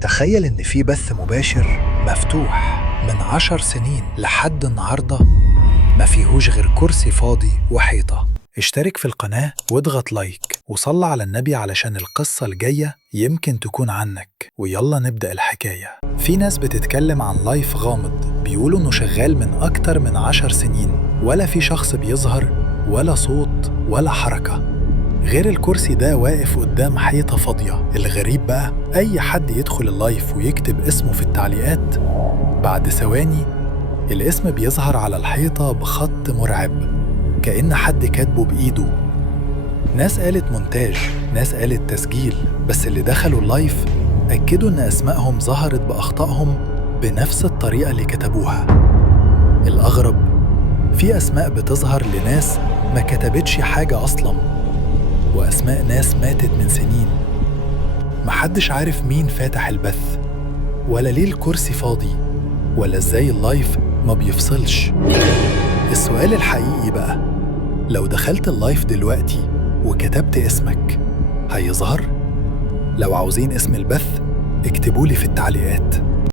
تخيل إن في بث مباشر مفتوح من 10 سنين لحد النهاردة ما فيهوش غير كرسي فاضي وحيطة. اشترك في القناة واضغط لايك وصل على النبي علشان القصة الجاية يمكن تكون عنك. ويلا نبدأ الحكاية. في ناس بتتكلم عن لايف غامض، بيقولوا إنه شغال من أكتر من 10 سنين، ولا في شخص بيظهر ولا صوت ولا حركة غير الكرسي ده واقف قدام حيطة فاضية. الغريب بقى أي حد يدخل اللايف ويكتب اسمه في التعليقات، بعد ثواني الاسم بيظهر على الحيطة بخط مرعب كأن حد كاتبه بإيده. ناس قالت مونتاج، ناس قالت تسجيل، بس اللي دخلوا اللايف أكدوا إن أسمائهم ظهرت بأخطائهم بنفس الطريقة اللي كتبوها. الأغرب في أسماء بتظهر لناس ما كتبتش حاجة أصلاً، وأسماء ناس ماتت من سنين. محدش عارف مين فاتح البث، ولا ليه الكرسي فاضي، ولا إزاي اللايف ما بيفصلش. السؤال الحقيقي بقى، لو دخلت اللايف دلوقتي وكتبت اسمك هيظهر؟ لو عاوزين اسم البث اكتبولي في التعليقات.